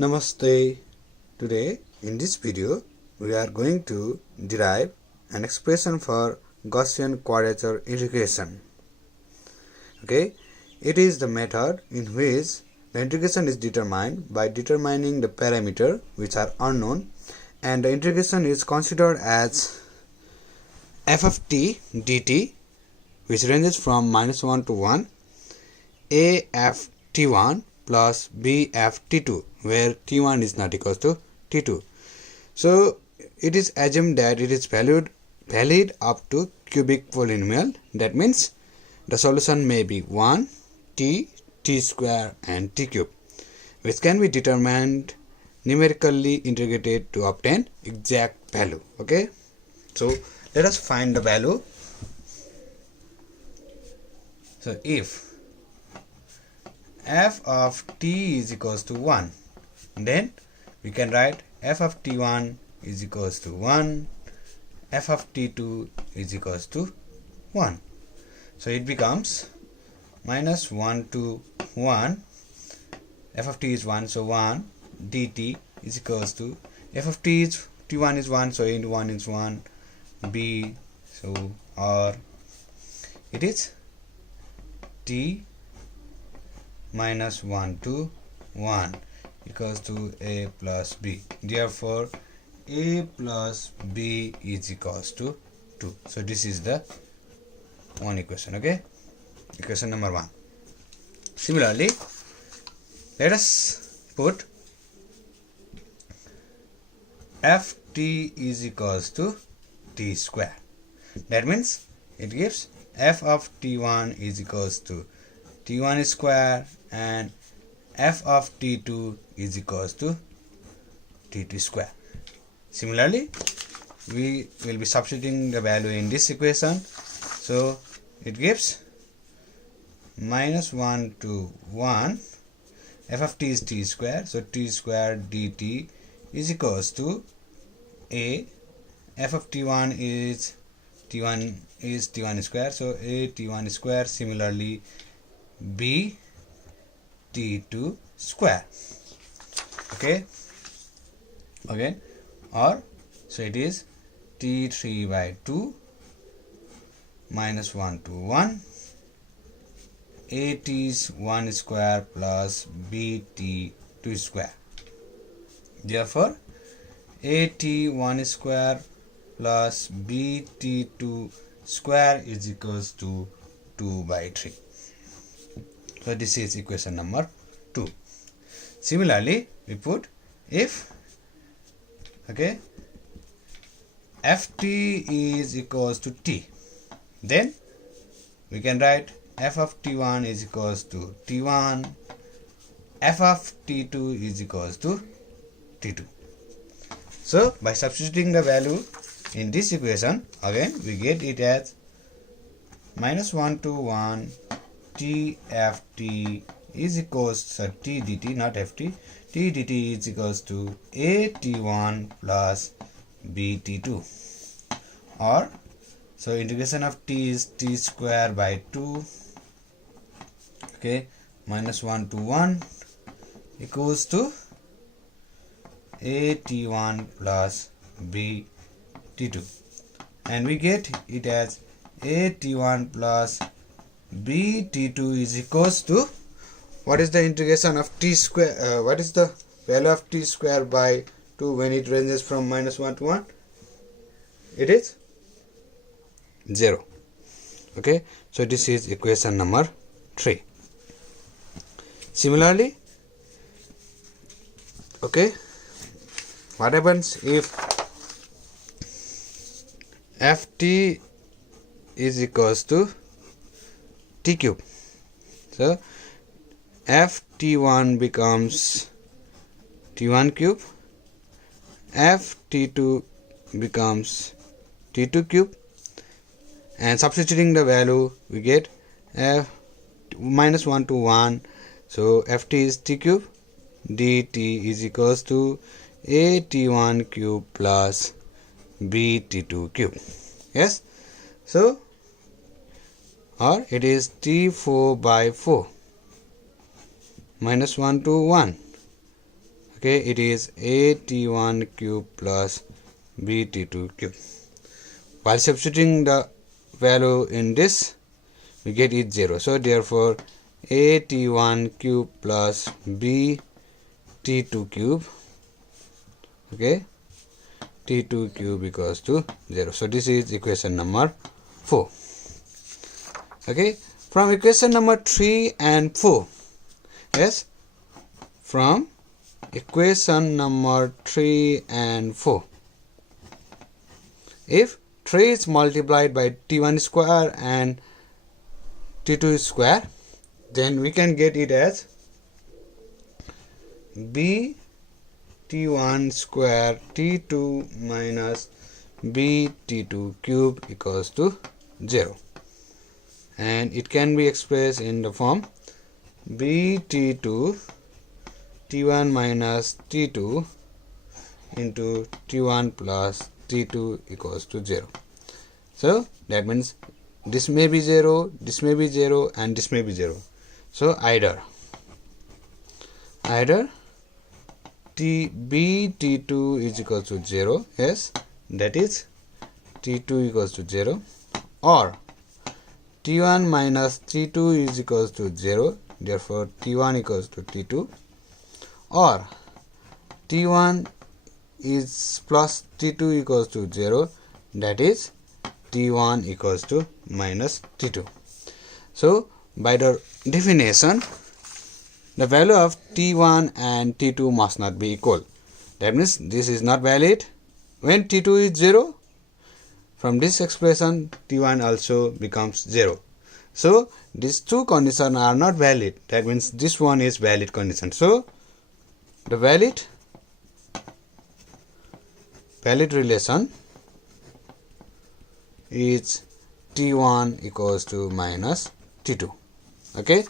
Namaste. Today in this video we are going to derive an expression for Gaussian quadrature integration. Okay, it is the method in which the integration is determined by determining the parameter which are unknown, and the integration is considered as f of t dt, which ranges from -1 to 1, a f t1 plus b f t2, where t1 is not equals to t2. So it is assumed that it is valid up to cubic polynomial. That means the solution may be 1, t, t square and t cube, which can be determined numerically integrated to obtain exact value. Okay, so let us find the value. So if f of t is equals to 1, then we can write f of t1 is equals to 1, f of t2 is equals to 1. So it becomes -1 to 1, f of t is 1, so 1 dt is equals to f of t is t1 is 1, so into 1 is 1, b, so or it is t -1 to 1 equals to a plus b. Therefore a plus b is equals to 2. So this is the one equation. Okay, equation number 1. Similarly, let us put ft is equals to t square. That means it gives f of t1 is equals to t1 square and f of t2 is equals to t2 square. Similarly, we will be substituting the value in this equation. So it gives -1 to 1, f of t is t square, so t square dt is equals to a, f of t1 is t1 square, so a t1 square. Similarly, b t2 square. Okay, again, or so it is t3 by 2 -1 to 1, a t1 square plus b t2 square. Therefore a t1 square plus b t2 square is equals to 2 by 3. So this is equation number 2. Similarly, we put if ft is equals to t, then we can write f of t1 is equals to t1, f of t2 is equals to t2. So by substituting the value in this equation, again we get it as -1 to 1 t ft is equals to t dt, not ft, t dt is equals to a t1 plus b t2, or so integration of t is t square by 2, okay, -1 to 1 equals to a t1 plus b t2, and we get it as a t1 plus b t2 is equals to, what is the integration of t square, what is the value of t square by 2 when it ranges from -1 to 1? It is 0. Okay, so this is equation number 3. Similarly, okay, what happens if ft is equals to t cube? So ft1 becomes t1 cube, ft2 becomes t2 cube, and substituting the value we get -1 to 1, so ft is t cube, dt is equals to a t1 cube plus b t2 cube. Yes, so or it is t4 by 4 -1 to 1. Okay, it is at1 cube plus bt2 cube. While substituting the value in this, we get it 0. So therefore at1 cube plus bt2 cube, okay, t2 cube equals to 0. So this is equation number 4. Okay, from equation number 3 and 4, yes, from equation number 3 and 4, if 3 is multiplied by t1 square and t2 square, then we can get it as b t1 square t2 minus b t2 cube equals to 0, and it can be expressed in the form b t2 t1 minus t2 into t1 plus t2 equals to 0. So that means this may be 0, this may be 0, and this may be 0. So either b t2 is equal to 0, yes, that is t2 equals to 0, or t1 minus t2 is equals to 0, therefore t1 equals to t2, or t1 is plus t2 equals to 0, that is t1 equals to minus t2. So by the definition, the value of t1 and t2 must not be equal. That means this is not valid when t2 is 0. From this expression, t1 also becomes 0. So these two conditions are not valid. That means this one is valid condition. So the valid relation is t1 equals to minus t2. Okay,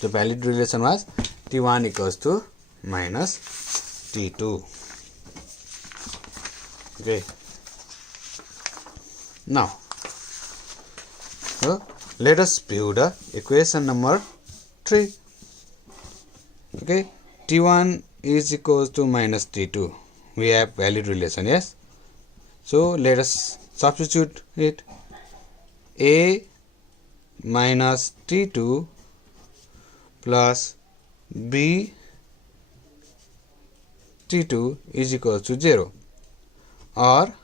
the valid relation was t1 equals to minus t2. Okay, now so let us view the equation number 3. Okay, t1 is equals to minus t2. We have valid relation, yes. So let us substitute it. A minus t2 plus b t2 is equal to 0, or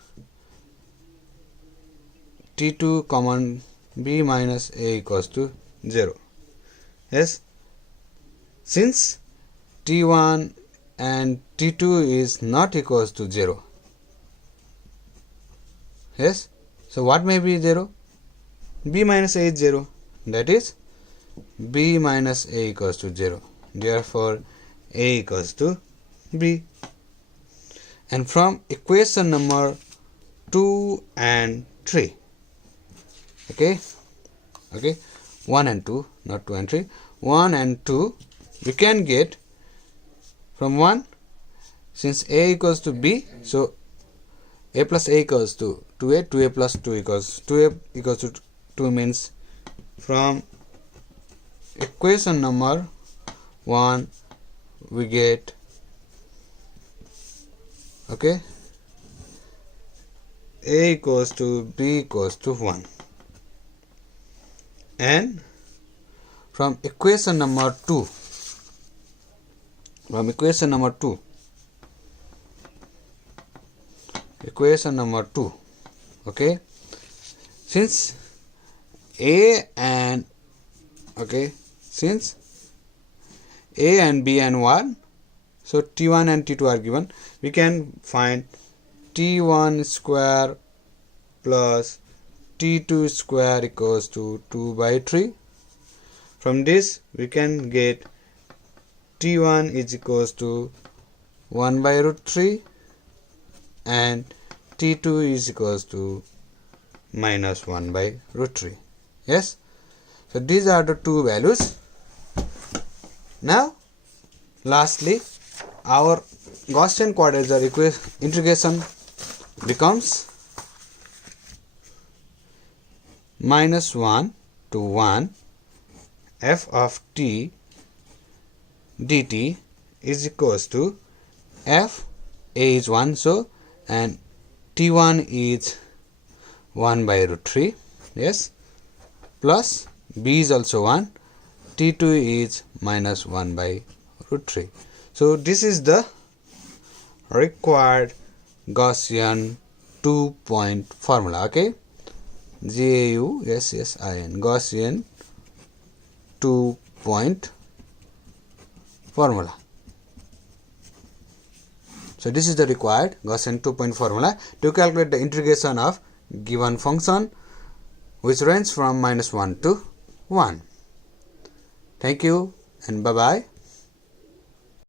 t2 common b minus a equals to 0. Yes, since t1 and t2 is not equals to 0, yes, so what may be 0? B minus a is 0, that is b minus a equals to 0, therefore a equals to b. And from equation number 2 and 3, okay, 1 and 2, not 2 and 3, 1 and 2, we can get from 1, since a equals to b, so a plus a equals to 2a, 2a plus 2 equals 2a equals to 2 means from equation number 1 we get, okay, a equals to b equals to 1, and from equation number 2, okay, since a and b and 1, so t1 and t2 are given, we can find t1 square plus t2 square equals to 2 by 3. From this we can get t1 is equals to 1 by root 3 and t2 is equals to minus 1 by root 3. Yes, so these are the two values. Now lastly, our Gaussian quadrature integration becomes minus 1 to 1 f of t dt is equals to f, a is 1, so, and t1 is 1 by root 3, yes, plus b is also 1, t2 is minus 1 by root 3. So this is the required Gaussian 2-point formula. Okay, Gaussian Gaussian 2-point formula. So this is the required Gaussian 2-point formula to calculate the integration of given function which range from -1 to 1. Thank you and bye bye.